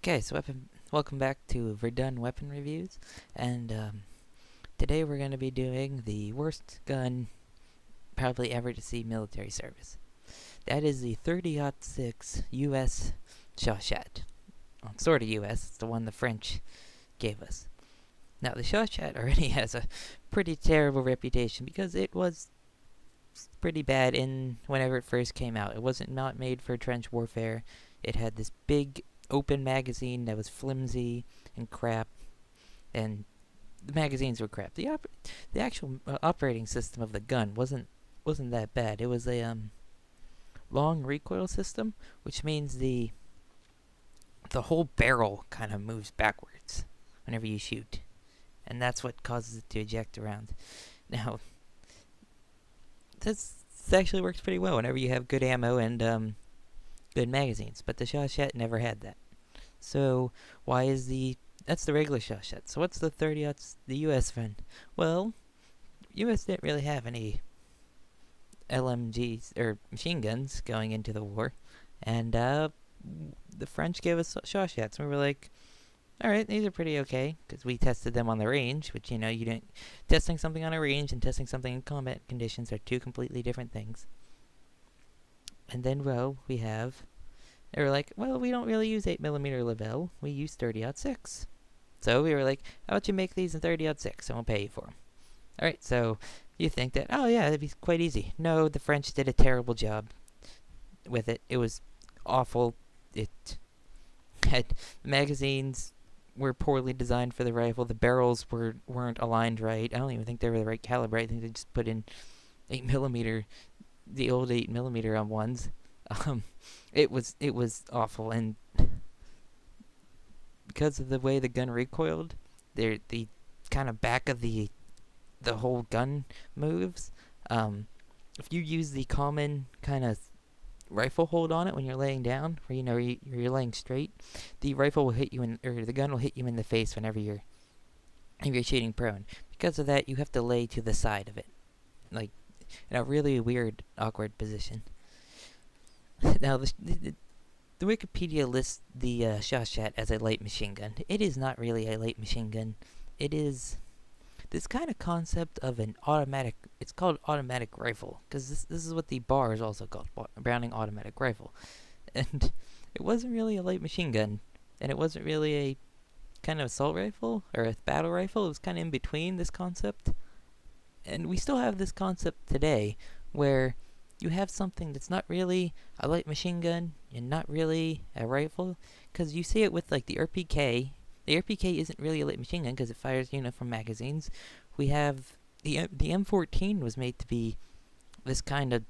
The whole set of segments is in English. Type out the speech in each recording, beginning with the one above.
Okay, so welcome back to Verdun weapon reviews, and today we're going to be doing the worst gun probably ever to see military service. That is the 30-06 U.S. Chauchat. Well, sort of U.S. It's the one the French gave us. Now, the Chauchat already has a pretty terrible reputation because it was pretty bad in whenever it first came out. It wasn't not made for trench warfare. It had this big open magazine that was flimsy and crap, and the magazines were crap. The actual operating system of the gun wasn't that bad. It was a long recoil system, which means the whole barrel kind of moves backwards whenever you shoot, and that's what causes it to eject around. Now, this actually works pretty well whenever you have good ammo and good magazines, but the Chauchat never had that. So why is that's the regular Chauchat. So what's the 30 the US one? Well, US didn't really have any LMGs or machine guns going into the war, and the French gave us Chauchats, and we were like, all right, these are pretty okay because we tested them on the range, which you didn't. Testing something on a range and testing something in combat conditions are two completely different things. And then, well, they were like, well, we don't really use 8mm Lebel. We use 30-06. So we were like, how about you make these in 30-06 and we'll pay you for them. Alright, so you think that, oh yeah, that'd be quite easy. No, the French did a terrible job with it. It was awful. It had magazines were poorly designed for the rifle. The barrels weren't aligned right. I don't even think they were the right caliber. I think they just put in 8mm, the old 8mm on ones. It was awful, and because of the way the gun recoiled, the kind of back of the whole gun moves. If you use the common kind of rifle hold on it when you're laying down, where you're laying straight, the rifle will hit you or the gun will hit you in the face whenever you're shooting prone. Because of that, you have to lay to the side of it, like in a really weird, awkward position. Now, the Wikipedia lists the Chauchat as a light machine gun. It is not really a light machine gun. It is this kind of concept of an automatic. It's called automatic rifle because this is what the bar is also called, Browning automatic rifle. And it wasn't really a light machine gun, and it wasn't really a kind of assault rifle or a battle rifle. It was kind of in between this concept, and we still have this concept today where you have something that's not really a light machine gun and not really a rifle, because you see it with like the RPK. The RPK isn't really a light machine gun because it fires from magazines. We have the M14 was made to be this kind of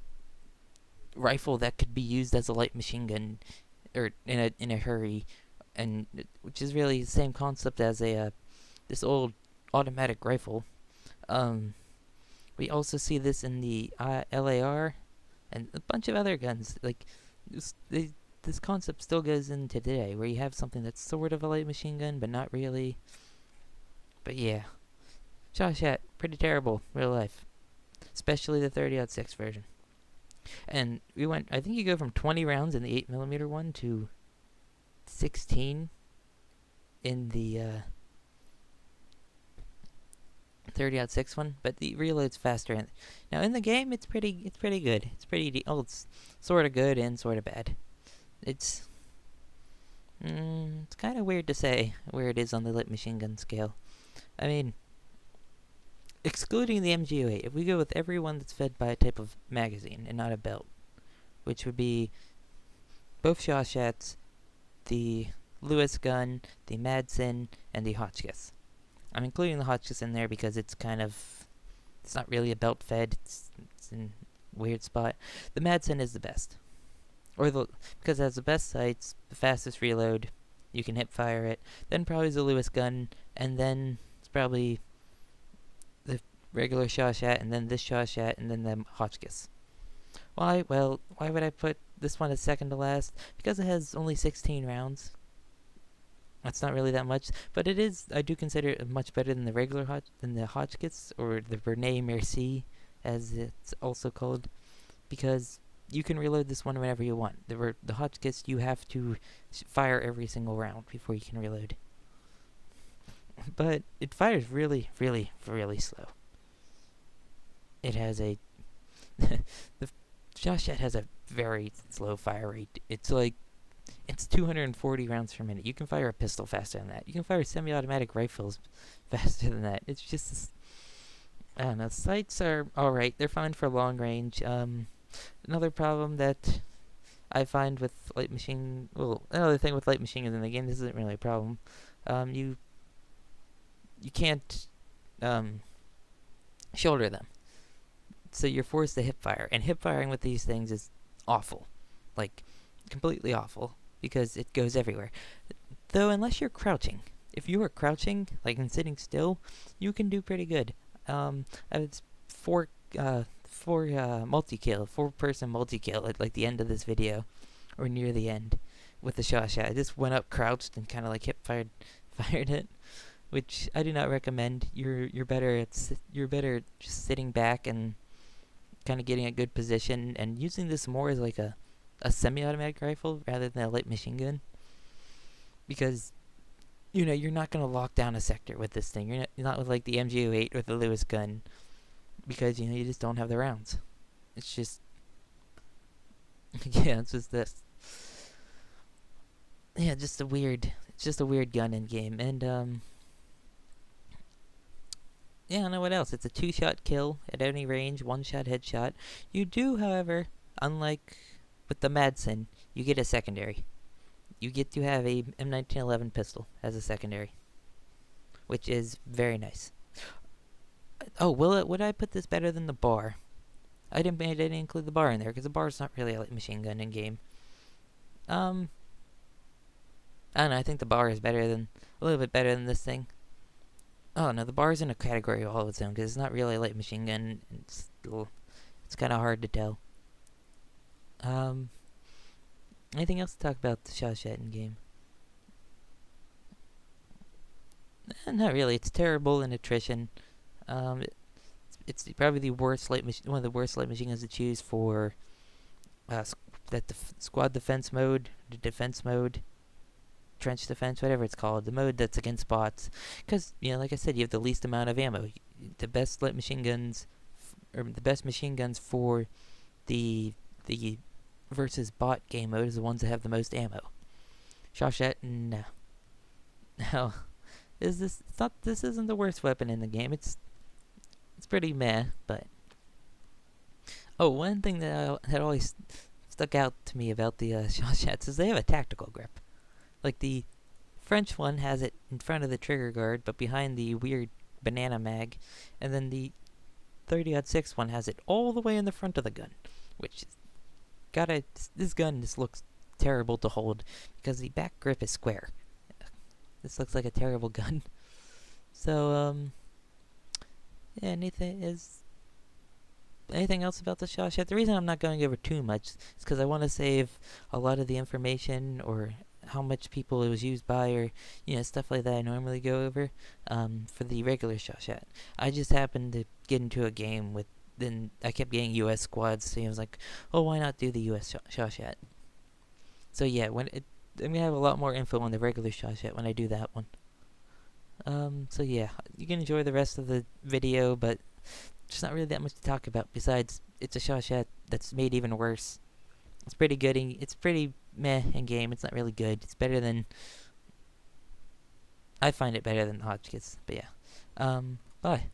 rifle that could be used as a light machine gun or in a hurry, and which is really the same concept as a this old automatic rifle. We also see this in the LAR and a bunch of other guns. Like this concept still goes into today, where you have something that's sort of a light machine gun, but not really. But yeah, Chauchat, pretty terrible real life, especially the 30-06 version. And I think you go from 20 rounds in the 8mm one to 16 in the 30-06 one, but the reload's faster. Now in the game, it's pretty good. It's sort of good and sort of bad. It's kind of weird to say where it is on the light machine gun scale. I mean, excluding the MG08, if we go with every one that's fed by a type of magazine and not a belt, which would be both Chauchats, the Lewis gun, the Madsen, and the Hotchkiss. I'm including the Hotchkiss in there because it's not really a belt fed. It's in a weird spot. The Madsen is the best, because it has the best sights, the fastest reload. You can hip fire it. Then probably the Lewis gun, and then it's probably the regular Chauchat, and then this Chauchat, and then the Hotchkiss. Why? Well, why would I put this one as second to last? Because it has only 16 rounds. That's not really that much, but it is. I do consider it much better than the Hotchkiss, or the Vernet Merci, as it's also called, because you can reload this one whenever you want. The Hotchkiss, you have to fire every single round before you can reload. But it fires really, really, really slow. It has a the Chauchat has a very slow fire rate. It's 240 rounds per minute. You can fire a pistol faster than that. You can fire semi-automatic rifles faster than that. It's just, I don't know. Sights are alright. They're fine for long range. Another problem that I find with another thing with light machine guns in the game, this isn't really a problem. You can't shoulder them, so you're forced to hip fire, and hip firing with these things is awful, like completely awful, because it goes everywhere. Though unless you're crouching, if you are crouching, like and sitting still, you can do pretty good. It's four multi-kill, 4-person multi-kill at like the end of this video, or near the end, with the Chauchat. I just went up crouched and kind of like hip fired it, which I do not recommend. You're better just sitting back and kind of getting a good position and using this more as like a semi-automatic rifle rather than a light machine gun, because you're not going to lock down a sector with this thing. You're not with like the MG08 or the Lewis gun, because you just don't have the rounds. It's just yeah, it's just this. Yeah, it's just a weird gun in game. And yeah, I don't know what else. It's a 2-shot kill at any range, 1-shot headshot. You do, however, unlike with the Madsen, you get a secondary. You get to have a M1911 pistol as a secondary, which is very nice. Oh, would I put this better than the bar? I didn't include the bar in there because the bar is not really a light machine gun in game. I don't know. I think the bar is a little bit better than this thing. Oh no, the bar is in a category all of its own because it's not really a light machine gun. It's kind of hard to tell. Anything else to talk about the Chauchat in game? Not really. It's terrible in attrition. It's probably one of the worst light machine guns to choose for squad defense mode, the defense mode, trench defense, whatever it's called, the mode that's against bots. Because like I said, you have the least amount of ammo. The best light machine guns, or the best machine guns for the versus bot game mode is the ones that have the most ammo. Chauchat, no. No. This isn't the worst weapon in the game. It's pretty meh, but one thing that had always stuck out to me about the Chauchats is they have a tactical grip. Like the French one has it in front of the trigger guard, but behind the weird banana mag, and then the 30-06 one has it all the way in the front of the gun, which this gun just looks terrible to hold because the back grip is square. This looks like a terrible gun. So yeah, anything else about the Chauchat? The reason I'm not going over too much is because I want to save a lot of the information or how much people it was used by, or stuff like that I normally go over for the regular Chauchat. I just happened to get into a game with, then I kept getting US squads, so I was like, oh, why not do the US Chauchat? So yeah, I'm gonna have a lot more info on the regular Chauchat when I do that one. So yeah, you can enjoy the rest of the video, but there's not really that much to talk about besides it's a Chauchat that's made even worse. It's pretty good. It's pretty meh in game. It's not really good. It's better than, I find it better than the Hotchkiss. But yeah, bye.